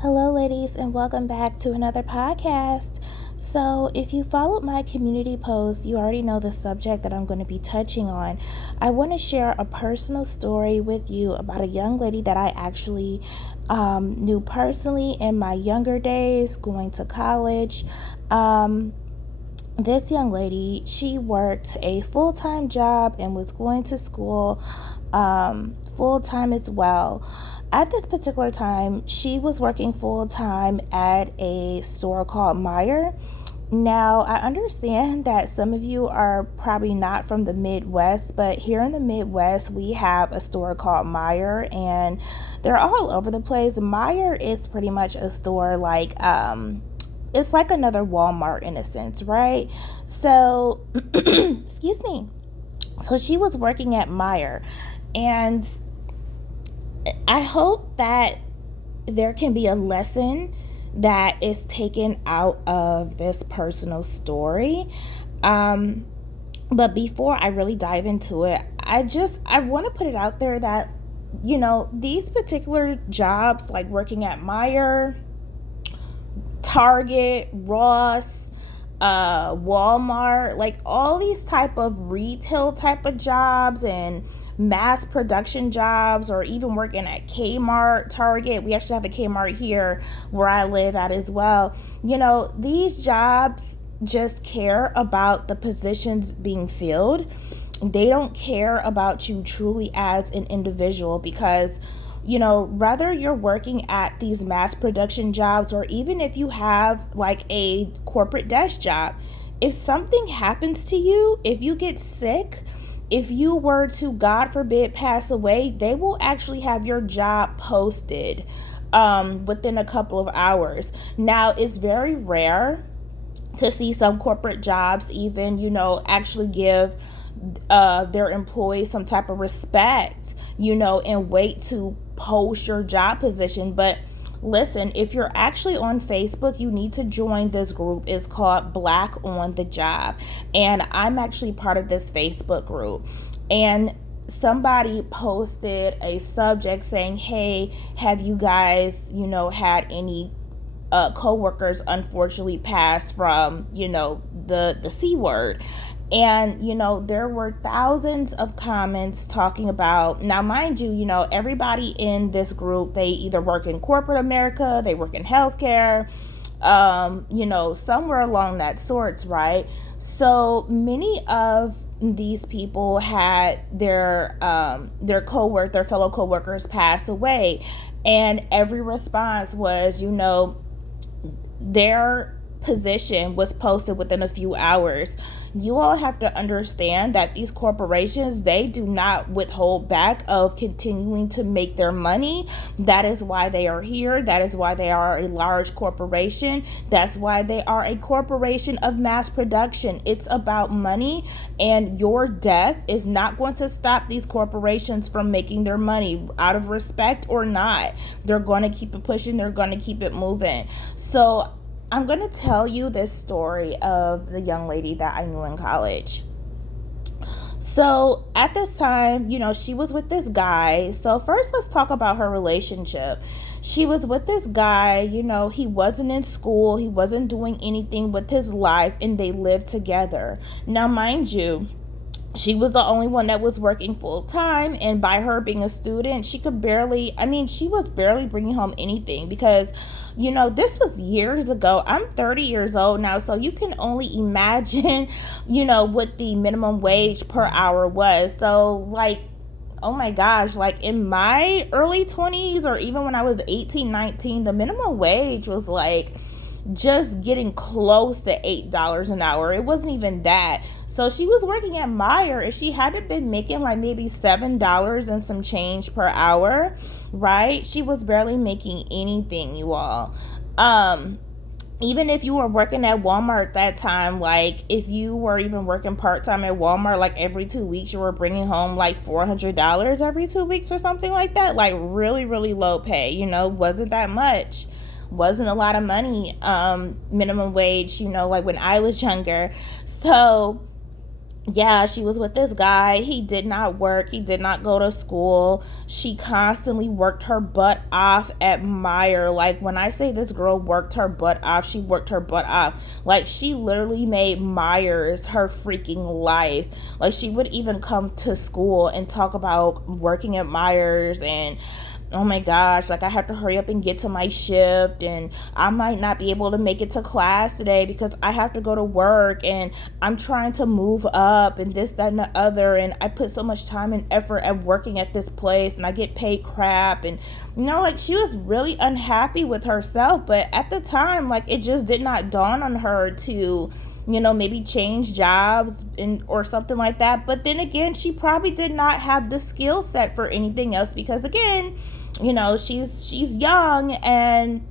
Hello, ladies, and welcome back to another podcast. So, if you followed my community post, you already know the subject that I'm going to be touching on. I want to share a personal story with you about a young lady that I actually knew personally in my younger days going to college. This young lady, she worked a full-time job and was going to school full-time as well. At this particular time, she was working full-time at a store called Meyer. Now, I understand that some of you are probably not from the Midwest, but here in the Midwest, we have a store called Meyer, and they're all over the place. Meyer is pretty much a store like it's like another Walmart in a sense, right? So, excuse me. So she was working at Meyer, and I hope that there can be a lesson that is taken out of this personal story. Um, but before I really dive into it, I want to put it out there that these particular jobs like working at Meyer, Target, Ross, Walmart, like all these type of retail type of jobs and mass production jobs, or even working at Kmart, Target. We actually have a Kmart here where I live at as well. These jobs just care about the positions being filled. They don't care about you truly as an individual, because whether you're working at these mass production jobs or even if you have like a corporate desk job, if something happens to you, if you get sick, if you were to, God forbid, pass away, they will actually have your job posted within a couple of hours. Now, it's very rare to see some corporate jobs even, actually give their employees some type of respect, and wait to post your job position. But listen, if you're actually on Facebook, you need to join this group. It's called Black on the Job. And I'm actually part of this Facebook group. And somebody posted a subject saying, hey, have you guys, had any co-workers unfortunately pass from the C word? And there were thousands of comments talking about, now mind you, everybody in this group, they either work in corporate America, they work in healthcare, somewhere along that sorts, right? So many of these people had their fellow co-workers pass away, and every response was, their position was posted within a few hours. You all have to understand that these corporations, they do not withhold back of continuing to make their money. That is why they are here. That is why they are a large corporation. That's why they are a corporation of mass production. It's about money, and your death is not going to stop these corporations from making their money, out of respect or not. They're going to keep it pushing. They're going to keep it moving. So I'm going to tell you this story of the young lady that I knew in college. So at this time, she was with this guy. So first, let's talk about her relationship. She was with this guy, he wasn't in school, he wasn't doing anything with his life, and they lived together. Now, mind you, she was the only one that was working full time, and by her being a student, she was barely bringing home anything, because this was years ago. I'm 30 years old now, so you can only imagine what the minimum wage per hour was. So like, oh my gosh, like in my early 20s, or even when I was 18, 19, the minimum wage was like just getting close to $8 an hour. It wasn't even that. So she was working at Meyer, and she had to been making like maybe $7 and some change per hour, right? She was barely making anything, you all. Even if you were working at Walmart that time, like if you were even working part-time at Walmart, like every 2 weeks you were bringing home like $400 every 2 weeks or something like that, like really, really low pay, wasn't that much. Wasn't a lot of money, minimum wage, like when I was younger. So Yeah, she was with this guy. He did not work. He did not go to school. She constantly worked her butt off at Meyer. Like, when I say this girl worked her butt off, she worked her butt off. Like, she literally made Myers her freaking life. Like, she would even come to school and talk about working at Myers and, oh my gosh, like I have to hurry up and get to my shift, and I might not be able to make it to class today because I have to go to work, and I'm trying to move up and this, that, and the other, and I put so much time and effort at working at this place and I get paid crap. And like, she was really unhappy with herself, but at the time, like, it just did not dawn on her to maybe change jobs and or something like that. But then again, she probably did not have the skill set for anything else because, again, she's young and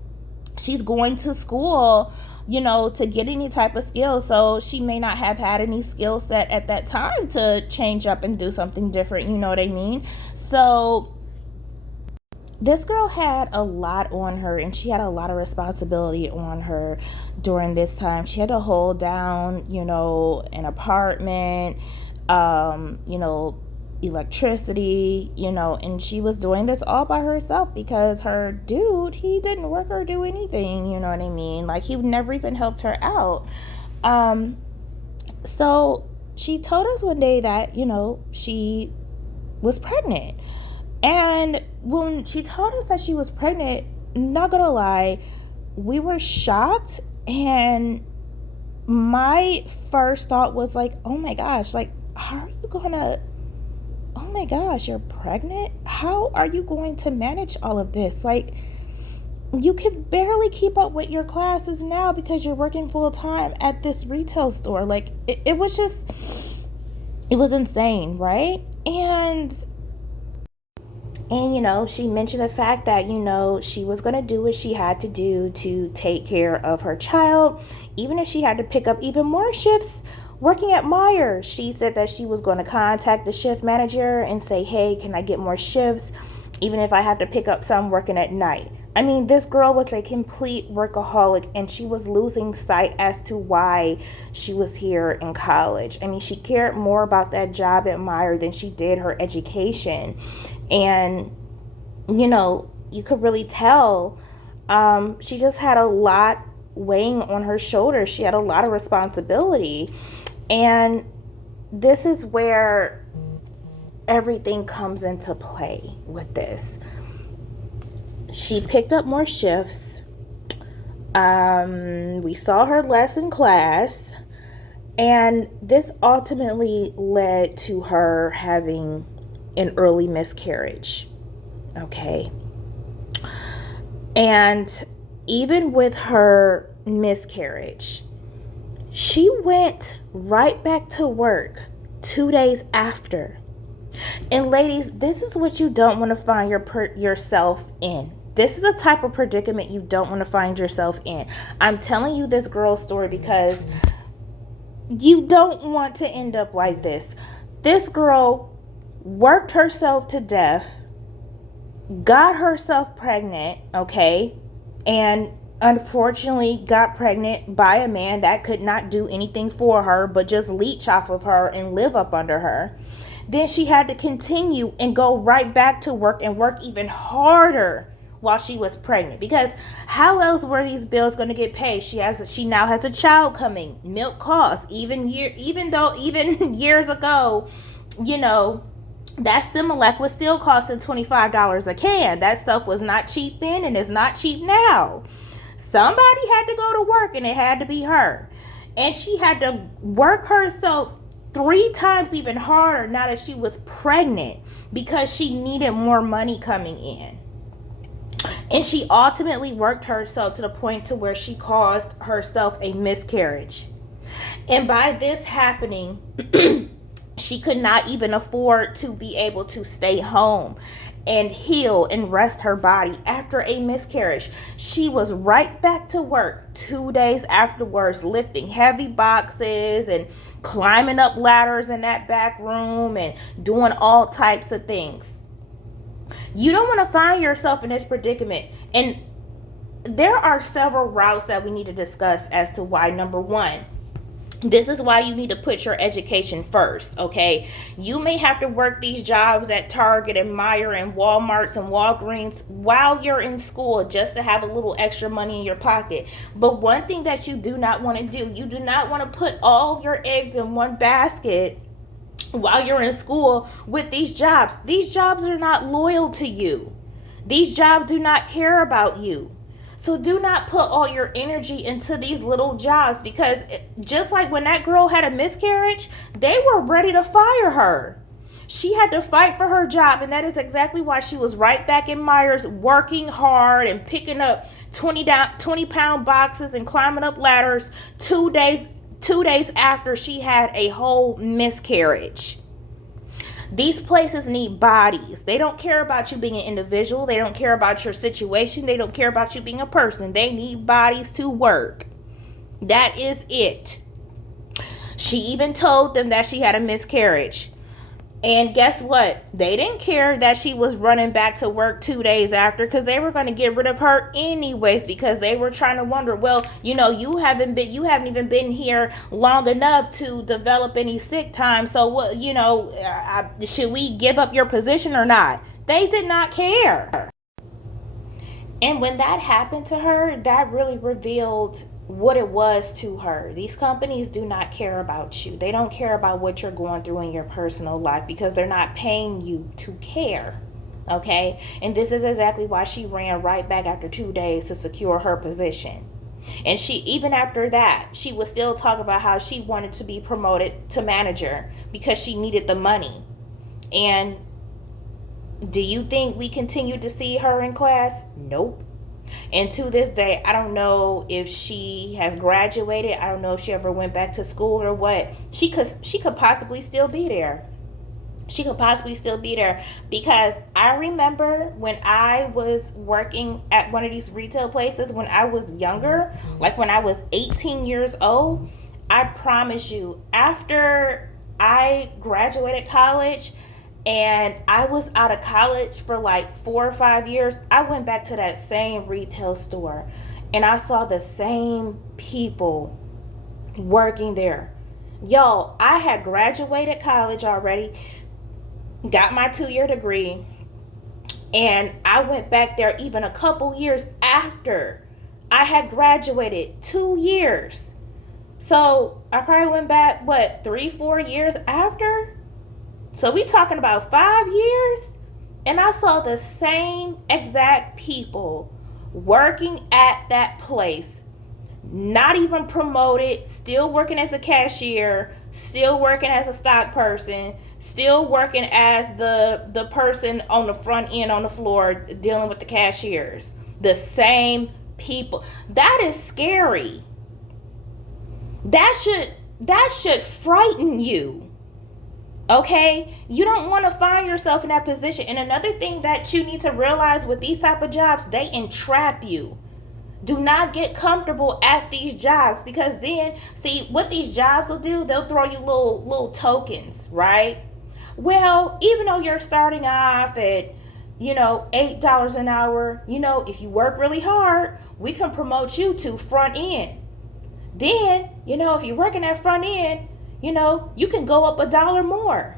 she's going to school, to get any type of skill. So she may not have had any skill set at that time to change up and do something different. You know what I mean? So this girl had a lot on her, and she had a lot of responsibility on her during this time. She had to hold down, an apartment, electricity, and she was doing this all by herself because her dude, he didn't work or do anything, you know what I mean? Like, he never even helped her out. So she told us one day that, she was pregnant. And when she told us that she was pregnant, not gonna lie, we were shocked. And my first thought was like, oh my gosh, like, how are you gonna, oh my gosh, you're pregnant? How are you going to manage all of this? Like, you can barely keep up with your classes now because you're working full time at this retail store. Like, it was just, it was insane, right? And she mentioned the fact that, she was going to do what she had to do to take care of her child, even if she had to pick up even more shifts working at Meyer. She said that she was going to contact the shift manager and say, hey, can I get more shifts, even if I have to pick up some working at night. I mean, this girl was a complete workaholic, and she was losing sight as to why she was here in college. I mean, she cared more about that job at Meyer than she did her education. And, you could really tell she just had a lot weighing on her shoulders. She had a lot of responsibility. And this is where everything comes into play with this. She picked up more shifts. We saw her less in class. And this ultimately led to her having an early miscarriage. Okay. And even with her miscarriage, she went right back to work 2 days after. And ladies, this is what you don't want to find yourself in. This is the type of predicament you don't want to find yourself in. I'm telling you this girl's story because you don't want to end up like this. This girl worked herself to death, got herself pregnant, okay, and unfortunately got pregnant by a man that could not do anything for her but just leech off of her and live up under her. Then she had to continue and go right back to work and work even harder while she was pregnant, because how else were these bills going to get paid? She now has a child coming, milk costs, even years ago, that Similac was still costing $25 a can. That stuff was not cheap then, and it's not cheap now. Somebody had to go to work, and it had to be her. And she had to work herself 3 times even harder now that she was pregnant because she needed more money coming in. And she ultimately worked herself to the point to where she caused herself a miscarriage. And by this happening, she could not even afford to be able to stay home and heal and rest her body after a miscarriage. She was right back to work 2 days afterwards, lifting heavy boxes and climbing up ladders in that back room and doing all types of things. You don't want to find yourself in this predicament. And there are several routes that we need to discuss as to why. Number one, This is why you need to put your education first, okay? You may have to work these jobs at Target and Meijer and Walmarts and Walgreens while you're in school just to have a little extra money in your pocket. But one thing that you do not want to do, you do not want to put all your eggs in one basket while you're in school with these jobs. These jobs are not loyal to you. These jobs do not care about you. So do not put all your energy into these little jobs, because just like when that girl had a miscarriage, they were ready to fire her. She had to fight for her job, and that is exactly why she was right back in Myers working hard and picking up 20-pound boxes and climbing up ladders 2 days after she had a whole miscarriage. These places need bodies. They don't care about you being an individual. They don't care about your situation. They don't care about you being a person. They need bodies to work. That is it. She even told them that she had a miscarriage. And guess what? They didn't care that she was running back to work 2 days after, because they were going to get rid of her anyways, because they were trying to wonder, well, you haven't even been here long enough to develop any sick time. So what, should we give up your position or not? They did not care. And when that happened to her, that really revealed what it was to her. These companies do not care about you. They don't care about what you're going through in your personal life, because they're not paying you to care. Okay? And this is exactly why she ran right back after 2 days to secure her position. And she, even after that, she was still talking about how she wanted to be promoted to manager because she needed the money. And do you think we continue to see her in class? Nope. And to this day, I don't know if she has graduated. I don't know if she ever went back to school or what. She could possibly still be there. She could possibly still be there, because I remember when I was working at one of these retail places when I was younger, like when I was 18 years old. I promise you, after I graduated college, and I was out of college for like 4 or 5 years, I went back to that same retail store and I saw the same people working there. Yo, I had graduated college already, got my 2-year degree, and I went back there even a couple years after I had graduated. 2 years. So I probably went back, 3-4 years after? So we talking about 5 years, and I saw the same exact people working at that place, not even promoted, still working as a cashier, still working as a stock person, still working as the person on the front end on the floor dealing with the cashiers. The same people. That is scary. That should frighten you. Okay, you don't want to find yourself in that position. And another thing that you need to realize with these type of jobs, they entrap you. Do not get comfortable at these jobs, because then, see, what these jobs will do, they'll throw you little tokens, right? Well, even though you're starting off at, $8 an hour, if you work really hard, we can promote you to front end. Then, if you're working at front end, you can go up $1 more.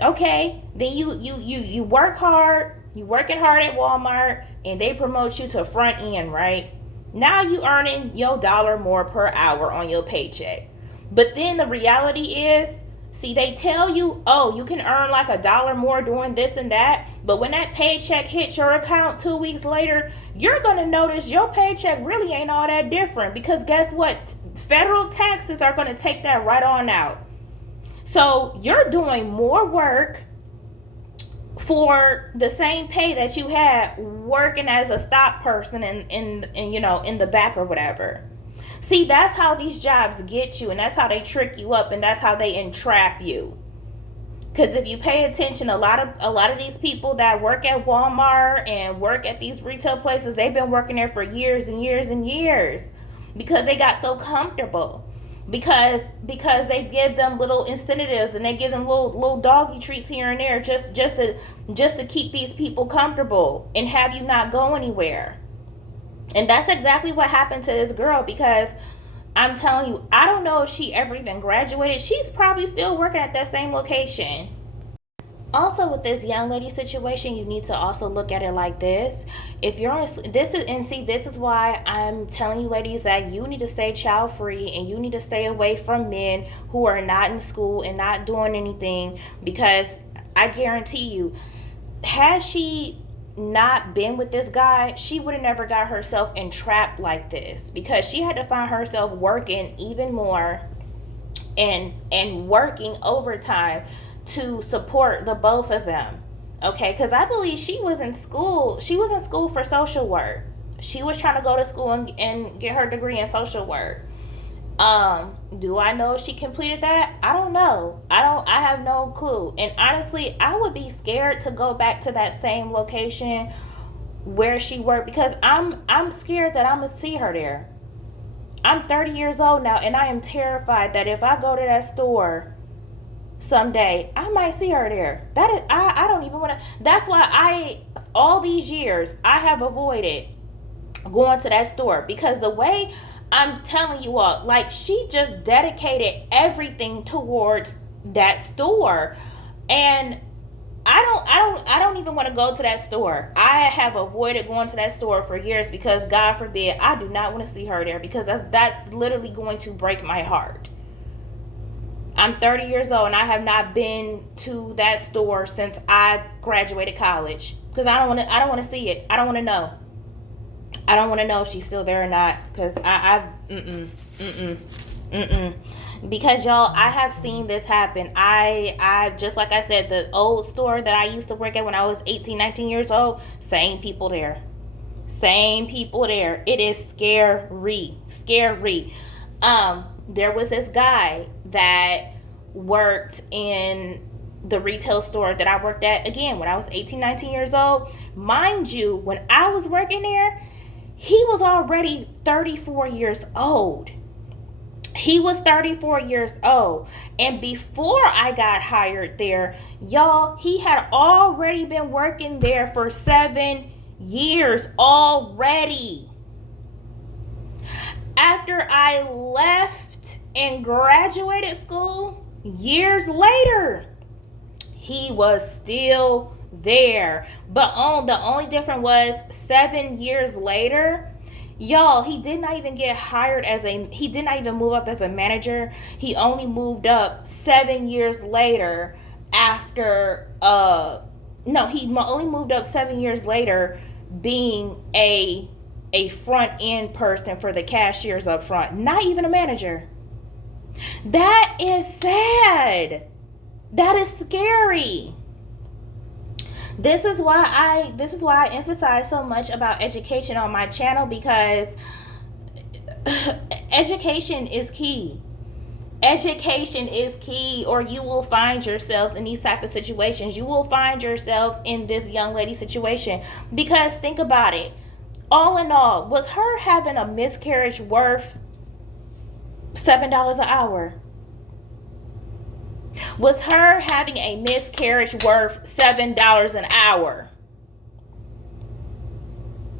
Okay, then you work hard, you working hard at Walmart, and they promote you to front end, right? Now you earning your $1 more per hour on your paycheck. But then the reality is, see, they tell you, oh, you can earn like $1 more doing this and that, but when that paycheck hits your account 2 weeks later, you're gonna notice your paycheck really ain't all that different, because guess what? Federal taxes are going to take that right on out. So you're doing more work for the same pay that you had working as a stock person in the back or whatever. See, that's how these jobs get you, and that's how they trick you up, and that's how they entrap you. Because if you pay attention, a lot of these people that work at Walmart and work at these retail places, they've been working there for years and years and years, because they got so comfortable, because they give them little incentives and they give them little doggy treats here and there, just to keep these people comfortable and have you not go anywhere. And that's exactly what happened to this girl, because I'm telling you, I don't know if she ever even graduated. She's probably still working at that same location. Also, with this young lady situation, you need to also look at it like this. If you're on this is and see, this is why I'm telling you ladies that you need to stay child free and you need to stay away from men who are not in school and not doing anything, because I guarantee you, had she not been with this guy, she would have never got herself entrapped like this, because she had to find herself working even more and working overtime to support the both of them. Okay, because I believe she was in school. She was in school for social work. She was trying to go to school and get her degree in social work. Do I know if she completed that? I don't know. I have no clue. And honestly, I would be scared to go back to that same location where she worked, because I'm scared that I'm gonna see her there. I'm 30 years old now, and I am terrified that if I go to that store someday, I might see her there. That is, I don't even want to. That's why all these years, I have avoided going to that store, because the way I'm telling you all, like, she just dedicated everything towards that store, and I don't even want to go to that store. I have avoided going to that store for years, because God forbid, I do not want to see her there, because that's literally going to break my heart. I'm 30 years old and I have not been to that store since I graduated college, because I don't want to see it. I don't want to know. I don't want to know if she's still there or not, because because y'all, I have seen this happen. I just like I said, the old store that I used to work at when I was 18, 19 years old, same people there. Same people there. It is scary. Scary. There was this guy that worked in the retail store that I worked at, again, when I was 18, 19 years old. Mind you, when I was working there, he was already 34 years old. He was 34 years old. And before I got hired there, y'all, he had already been working there for 7 years already. After I left and graduated school, years later, he was still there. But the only difference was 7 years later, y'all, he did not even get hired he did not even move up as a manager. He only moved up 7 years later after, no, he only moved up 7 years later being a front end person for the cashiers up front, not even a manager. That is sad. That is scary. This is why I emphasize so much about education on my channel, because education is key. Education is key, or you will find yourselves in these type of situations. You will find yourselves in this young lady situation, because think about it. All in all, was her having a miscarriage worth $7 an hour? Was her having a miscarriage worth $7 an hour?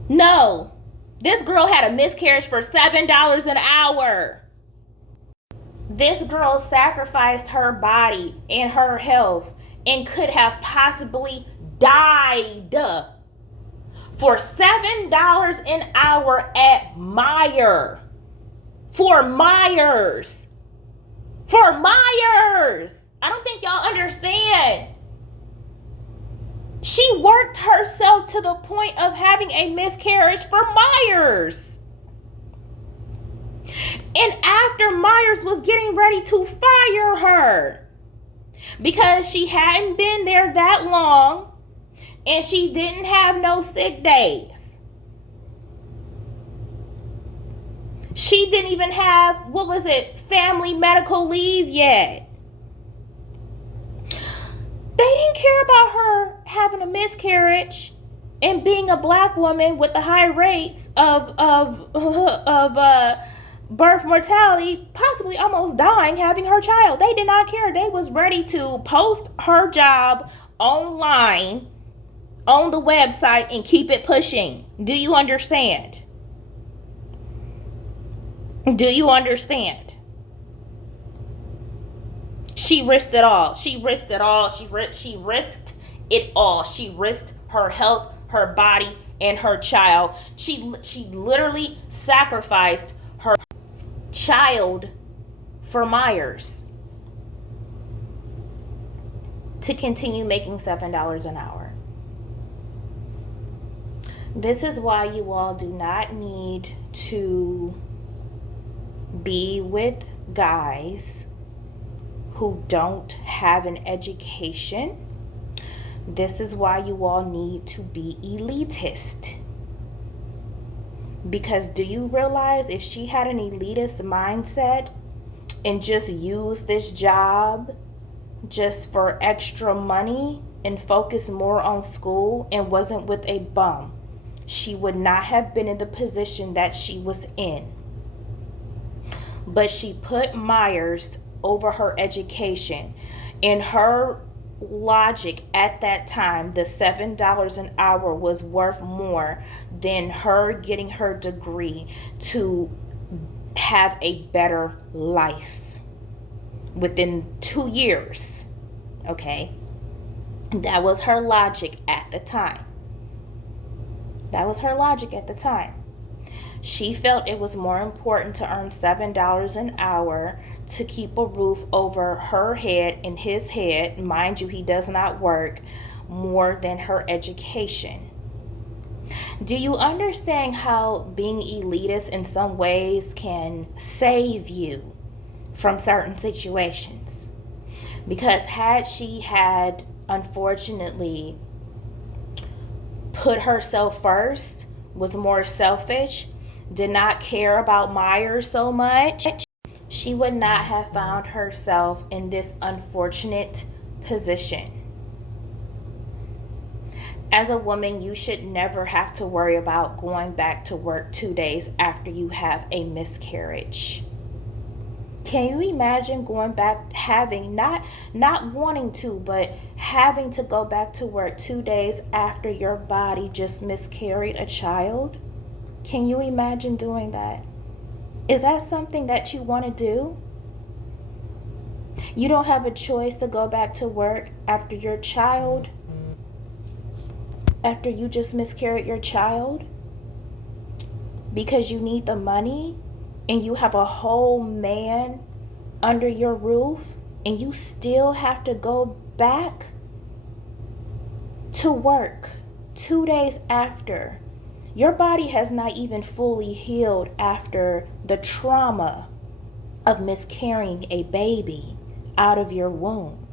No. This girl had a miscarriage for $7 an hour. This girl sacrificed her body and her health and could have possibly died for $7 an hour at Meijer. For Myers. For Myers. I don't think y'all understand. She worked herself to the point of having a miscarriage for Myers. And after Myers was getting ready to fire her, because she hadn't been there that long and she didn't have no sick days. She didn't even have, family medical leave yet. They didn't care about her having a miscarriage and being a black woman with the high rates of birth mortality, possibly almost dying having her child. They did not care. They was ready to post her job online on the website and keep it pushing. Do you understand? Do you understand? She risked it all. She risked it all. She risked it all. She risked her health, her body, and her child. She literally sacrificed her child for Myers to continue making $7 an hour. This is why you all do not need to be with guys who don't have an education. This is why you all need to be elitist. Because do you realize if she had an elitist mindset and just used this job just for extra money and focused more on school and wasn't with a bum, she would not have been in the position that she was in. But she put Myers over her education. In her logic at that time, the $7 an hour was worth more than her getting her degree to have a better life within 2 years. Okay? That was her logic at the time. That was her logic at the time. She felt it was more important to earn $7 an hour to keep a roof over her head and his head. Mind you, he does not work, more than her education. Do you understand how being elitist in some ways can save you from certain situations? Because had she had, unfortunately, put herself first, was more selfish, did not care about Myers so much, she would not have found herself in this unfortunate position. As a woman, you should never have to worry about going back to work 2 days after you have a miscarriage. Can you imagine going back, having, not wanting to, but having to go back to work 2 days after your body just miscarried a child? Can you imagine doing that? Is that something that you want to do? You don't have a choice to go back to work after your child, after you just miscarried your child, because you need the money and you have a whole man under your roof and you still have to go back to work 2 days after. Your body has not even fully healed after the trauma of miscarrying a baby out of your womb.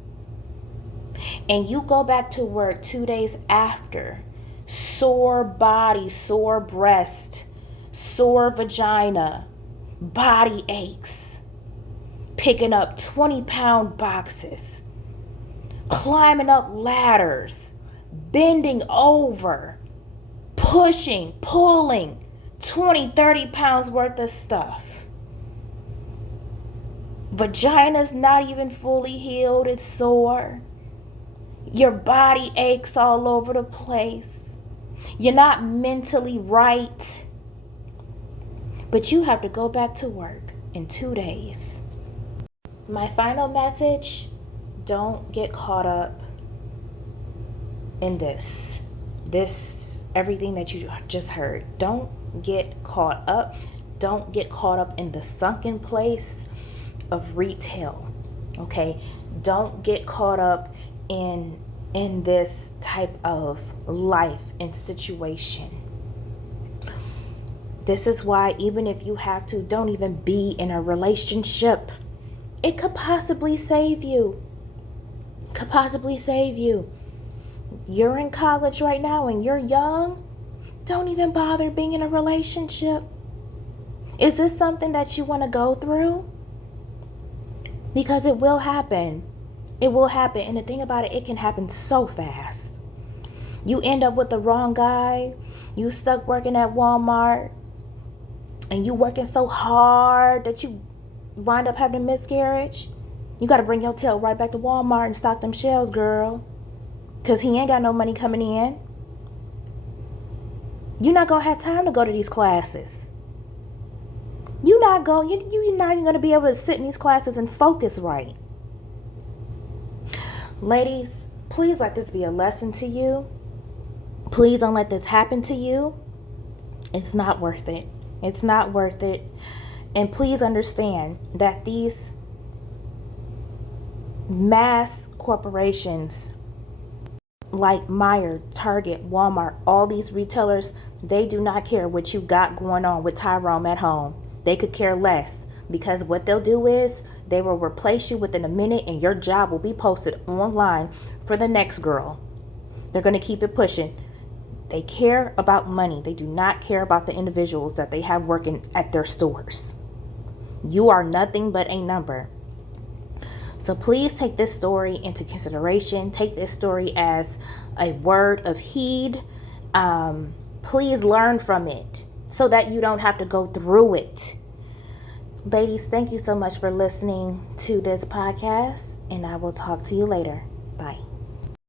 And you go back to work 2 days after, sore body, sore breast, sore vagina, body aches, picking up 20-pound boxes, climbing up ladders, bending over, pushing, pulling 20, 30 pounds worth of stuff. Vagina's not even fully healed, it's sore. Your body aches all over the place. You're not mentally right. But you have to go back to work in 2 days. My final message, don't get caught up in this, everything that you just heard. Don't get caught up. Don't get caught up in the sunken place of retail. Okay? Don't get caught up in this type of life and situation. This is why even if you have to, don't even be in a relationship. It could possibly save you. Could possibly save you. You're in college right now and you're young. Don't even bother being in a relationship. Is this something that you want to go through? Because it will happen. It will happen. And the thing about it, it can happen so fast. You end up with the wrong guy. You stuck working at Walmart. And you working so hard that you wind up having a miscarriage. You got to bring your tail right back to Walmart and stock them shelves, girl. Because he ain't got no money coming in. You're not going to have time to go to these classes. You're not even going to be able to sit in these classes and focus right. Ladies, please let this be a lesson to you. Please don't let this happen to you. It's not worth it. It's not worth it. And please understand that these mass corporations like Meijer, Target, Walmart, all these retailers, they do not care what you got going on with Tyrone at home. They could care less, because what they'll do is they will replace you within a minute and your job will be posted online for the next girl. They're going to keep it pushing. They care about money. They do not care about the individuals that they have working at their stores. You are nothing but a number. So please take this story into consideration. Take this story as a word of heed. Please learn from it so that you don't have to go through it. Ladies, thank you so much for listening to this podcast, and I will talk to you later. Bye.